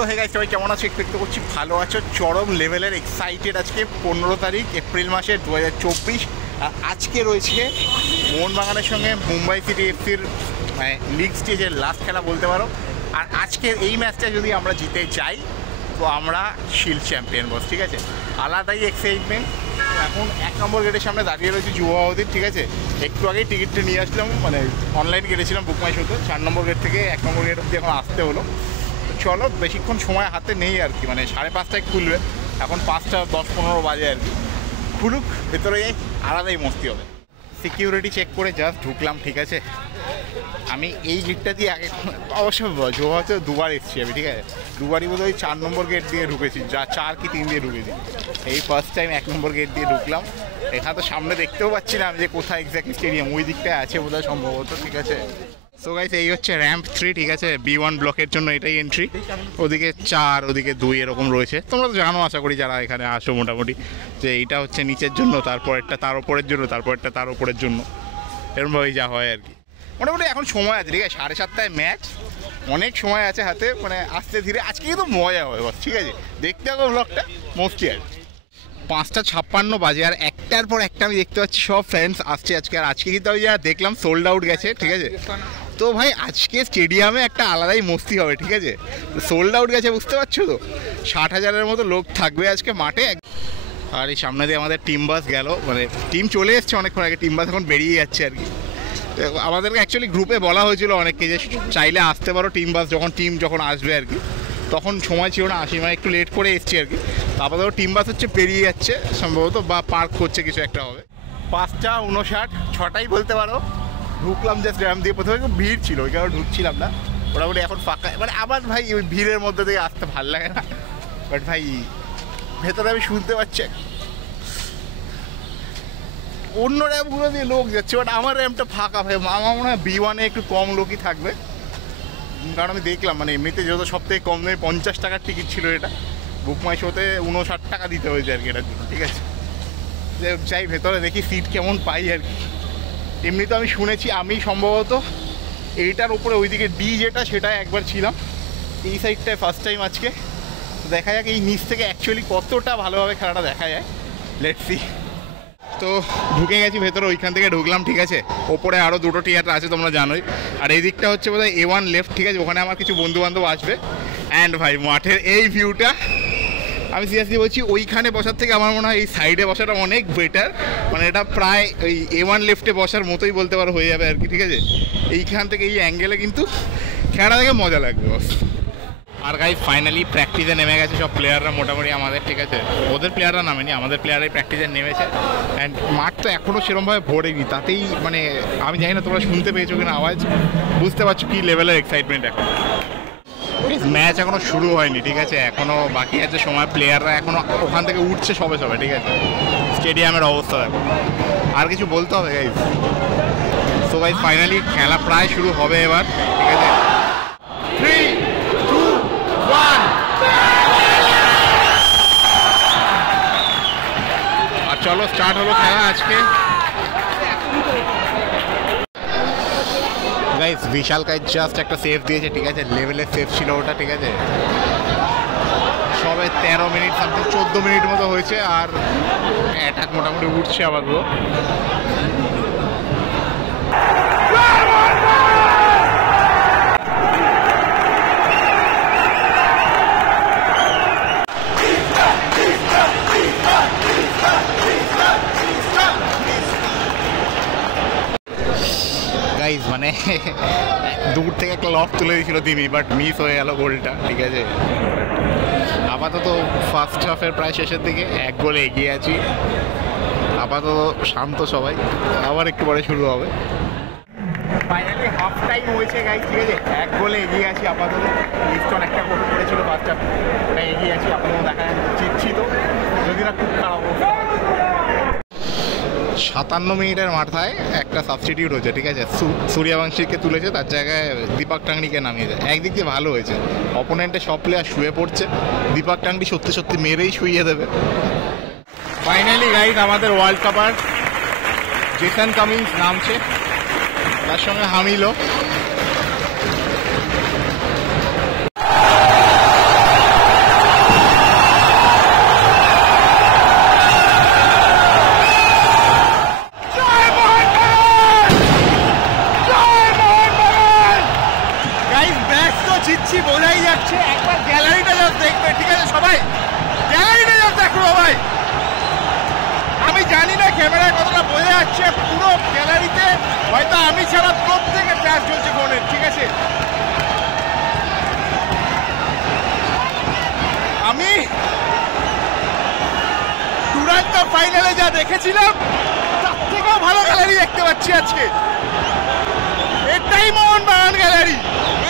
So hey guys, সবাই কেমন আছো? এক্সপেক্ট করছি ভালো আছো। চরম লেভেলের এক্সাইটেড। আজকে 15 তারিখ এপ্রিল মাসের 2024। আর আজকে রয়েছে মোহনবাগানের সঙ্গে মুম্বাই সিটি এফসির লিগ স্টেজের লাস্ট খেলা বলতে পারো। আর আজকের এই ম্যাচটা যদি আমরা জিতে যাই তো আমরা শিল্ড চ্যাম্পিয়ন বস, ঠিক আছে? আলাদাই এক্সাইটমেন্ট। এখন 1 নম্বর গেটের সামনে দাঁড়িয়ে রয়েছে যুবভারতীর, ঠিক আছে? একটু আগেই টিকিটটা নিয়ে আসলাম, মানে অনলাইন কেটেছিলাম বুক মাই শোতে। 4 নম্বর গেট থেকে 1 নম্বর গেট অব্দি এখন আসতে হলো। চলো, বেশিক্ষণ সময় হাতে নেই আর কি, মানে 5:30টায় খুলবে, এখন 5টা 10-15 বাজে আর কি। খুলুক, ভেতরে যাই, আলাদাই মস্তি হবে। সিকিউরিটি চেক করে জাস্ট ঢুকলাম, ঠিক আছে? আমি এই গেটটা দিয়ে আগে অবশ্য জোহাতে দুবার এসেছি আমি, ঠিক আছে? দুবারই বোধ হয় 4 নম্বর গেট দিয়ে ঢুকেছি, যা 4 কি 3 দিয়ে ঢুকেছি। এই ফার্স্ট টাইম 1 নম্বর গেট দিয়ে ঢুকলাম। এখানে তো সামনে দেখতেও পাচ্ছি না আমি যে কোথায় এক্স্যাক্টলি স্টেডিয়াম, ওই দিকটায় আছে বোধহয় সম্ভবত, ঠিক আছে? সো গাইস, এই হচ্ছে র্যাম্প 3, ঠিক আছে? B1 ব্লকের জন্য এটাই এন্ট্রি। ওদিকে 4, ওদিকে 2 এরকম রয়েছে। তোমরা তো জানো আশা করি যারা এখানে আসো মোটামুটি, যে এইটা হচ্ছে নিচের জন্য, তারপরেরটা তার ওপরের জন্য, তারপরেরটা তার ওপরের জন্য, এরকমভাবেই যা হয় আর কি। মোটামুটি এখন সময় আছে, ঠিক আছে? 7:30টায় ম্যাচ, অনেক সময় আছে হাতে, মানে আস্তে ধীরে আজকে কিন্তু মজা হবে বস, ঠিক আছে? দেখতে হবে ব্লগটা মোস্টলি আর 5:56 বাজে, আর একটার পর একটা আমি দেখতে পাচ্ছি সব ফ্যান্স আসছে আজকে। আর আজকে কিন্তু আমি যা দেখলাম সোল্ড আউট গেছে, ঠিক আছে? তো ভাই আজকে স্টেডিয়ামে একটা আলাদাই মস্তি হবে, ঠিক আছে? সোল্ড আউট গেছে, বুঝতে পারছো তো? 60,000-এর মতো লোক থাকবে আজকে মাঠে। আর এই সামনে দিয়ে আমাদের টিম বাস গেল, মানে টিম চলে এসছে অনেকক্ষণ আগে, টিম বাস এখন বেরিয়ে যাচ্ছে আর কি। আমাদেরকে অ্যাকচুয়ালি গ্রুপে বলা হয়েছিল অনেককে যে চাইলে আসতে পারো টিম বাস, যখন আসবে আর কি। তখন সময় ছিল না, মানে একটু লেট করে এসছি আর কি। আপাতত টিম বাস হচ্ছে বেরিয়ে যাচ্ছে সম্ভবত, বা পার্ক করছে, কিছু একটা হবে। 5:59, 6টাই বলতে পারো। ঢুকলাম জাস্ট র্যাম্প দিয়ে, প্রথমে খুব ভিড় ছিল, ওই কারণে ঢুকছিলাম না। মোটামুটি এখন ফাঁকা, মানে আবার ভাই ওই ভিড়ের মধ্যে থেকে আসতে ভালো লাগে না। বাট ভাই ভেতরে আমি শুনতে পাচ্ছি অন্য র্যাম্পগুলো দিয়ে লোক যাচ্ছে, বাট আমার র্যাম্পটা ফাঁকা ভাই। আমার মনে হয় B1-এ একটু কম লোকই থাকবে, কারণ আমি দেখলাম মানে এমনিতে যেহেতু সব থেকে কম দামে 50 টাকার টিকিট ছিল এটা, বুক মাই শোতে 59 টাকা দিতে হয়েছে আর কি এটার জন্য, ঠিক আছে? যাই ভেতরে দেখি সিট কেমন পাই আর কি। এমনি তো আমি শুনেছি, আমি সম্ভবত এইটার উপরে ওইদিকে ডি যেটা, সেটা একবার ছিলাম, এই সাইডটায় ফার্স্ট টাইম আজকে। দেখা যাক এই নিচ থেকে অ্যাকচুয়ালি কতটা ভালোভাবে খেলাটা দেখা যায়। Let's see. তো ঢুকে গেছি ভেতরে, ওইখান থেকে ঢুকলাম, ঠিক আছে? ওপরে আরও 2টো থিয়েটার আছে তোমরা জানোই। আর এই দিকটা হচ্ছে বোধহয় A1 লেফট, ঠিক আছে? ওখানে আমার কিছু বন্ধুবান্ধব আসবে। অ্যান্ড ভাই মাঠের এই ভিউটা, আমি সিরিয়াসলি বলছি, ওইখানে বসার থেকে আমার মনে হয় এই সাইডে বসাটা অনেক বেটার। মানে এটা প্রায় ওই A1 লেফটে বসার মতোই বলতে পারো হয়ে যাবে আর কি, ঠিক আছে? এইখান থেকে এই অ্যাঙ্গেলে কিন্তু খেলাটা দেখে মজা লাগবে বস। আর গাইস ফাইনালি প্র্যাকটিসে নেমে গেছে সব প্লেয়াররা মোটামুটি আমাদের, ঠিক আছে? ওদের প্লেয়াররা নামেনি, আমাদের প্লেয়াররাই প্র্যাকটিসে নেমেছে। অ্যান্ড মাঠ তো এখনও সেরকমভাবে ভরেনি, তাতেই মানে আমি জানি না তোমরা শুনতে পেয়েছো কিনা আওয়াজ, বুঝতে পারছো কী লেভেলের এক্সাইটমেন্ট এখন। ম্যাচ এখনও শুরু হয়নি, ঠিক আছে? এখনও বাকি আছে সময়, প্লেয়াররা এখনও ওখান থেকে উঠছে সবে, ঠিক আছে? স্টেডিয়ামের অবস্থা দেখো। আর কিছু বলতে হবে গাইস? সো গাইস ফাইনালি খেলা প্রায় শুরু হবে এবার, ঠিক আছে? 3, 2, 1। আর চলো স্টার্ট হলো খেলা আজকে। গাইস বিশাল কাজ জাস্ট একটা সেভ দিয়েছে, ঠিক আছে? লেভেলের সেভ ছিল ওটা, ঠিক আছে? সবে 13 মিনিট, সামথিং 14 মিনিট মতো হয়েছে, আর অ্যাটাক মোটামুটি উঠছে আবার। মানে দূর থেকে একটা লক তুলে দিয়েছিল দিমি, বাট মিস হয়ে গেল গোলটা, ঠিক আছে? আপাতত ফার্স্ট হাফের প্রায় শেষের দিকে 1 গোলে এগিয়ে আছি। আপাতত শান্ত সবাই, আবার একটু পরে শুরু হবে। ফাইনালি হাফ টাইম হয়েছে গাইস, ঠিক আছে? 1 গোলে এগিয়ে আছি আপাতত। লিস্টন একটা গোল করেছিল ফার্স্ট হাফ, ওটা এগিয়ে আছি আপাতত। দেখা জিতছি তো, যদি না খুব খারাপ অবস্থা। 57 মিনিটের মাথায় একটা সাবস্টিটিউট হয়েছে, ঠিক আছে? সূর্যবংশীকে তুলেছে, তার জায়গায় দীপক টাংরিকে নামিয়েছে। একদিক দিয়ে ভালো হয়েছে, অপোনেন্টের সব প্লেয়ার শুয়ে পড়ছে, দীপক টাংরি সত্যি সত্যি মেরেই শুইয়ে দেবে। ফাইনালি গাইস আমাদের ওয়ার্ল্ড কাপার জেসন কামিন্স নামছে, তার সঙ্গে হামিলও। ভাই গ্যালারিতে যাও দেখো ভাই, আমি জানি না ক্যামেরায় কতটা বোঝা যাচ্ছে, পুরো গ্যালারিতে হয়তো আমি ছাড়া প্রত্যেকের ফ্ল্যাশ চলছে ফোনের, ঠিক আছে? আমি দুরান্ত ফাইনালে যা দেখেছিলাম তার থেকেও ভালো গ্যালারি দেখতে পাচ্ছি আজকে। এটাই মোহনবাগান গ্যালারি,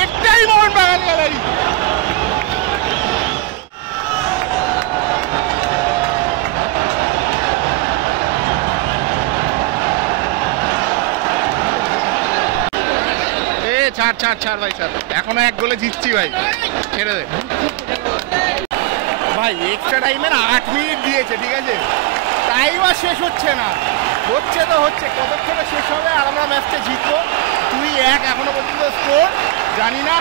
এটাই মোহনবাগান গ্যালারি। ছাড় ছাড় ছাড় ভাই, ছাড়, এখনো 1 গোলে জিতছি ভাই, ছেড়ে দে ভাই। এক্সট্রা টাইমের 8 মিনিট দিয়েছে, ঠিক আছে? টাইম আর শেষ হচ্ছে না, হচ্ছে তো হচ্ছে, কতক্ষণে শেষ হবে আর আমরা ম্যাচটা জিতবো। 2-1 এখনো পর্যন্ত স্কোর, জানি না।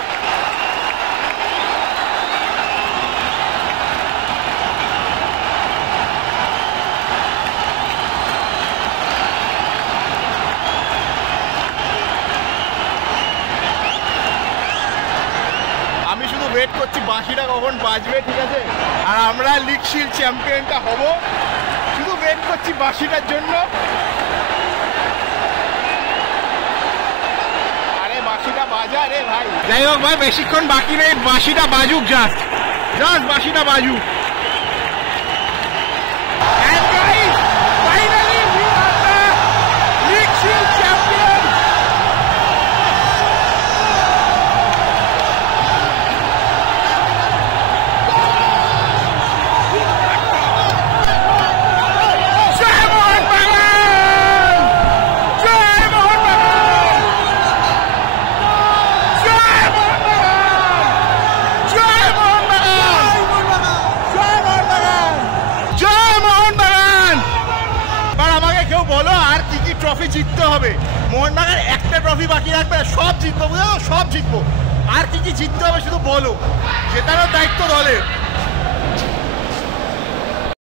ওয়েট করছি বাঁশিটা কখন বাজবে, ঠিক আছে? আর আমরা লিগ শিল্ড চ্যাম্পিয়নটা হব, শুধু ওয়েট করছি বাঁশিটার জন্য। আরে বাঁশিটা বাজা রে ভাই। যাই হোক ভাই, বেশিক্ষণ বাকি নেই, বাঁশিটা বাজুক, জাস্ট জাস্ট বাঁশিটা বাজুক। ট্রফি জিততে হবে, মোহনবাগান একটা ট্রফি বাকি রাখবে, সব জিতবো, বুঝলো? সব জিতবো। আর কি কি জিততে হবে শুধু বলো, জেতানোর দায়িত্ব দলের।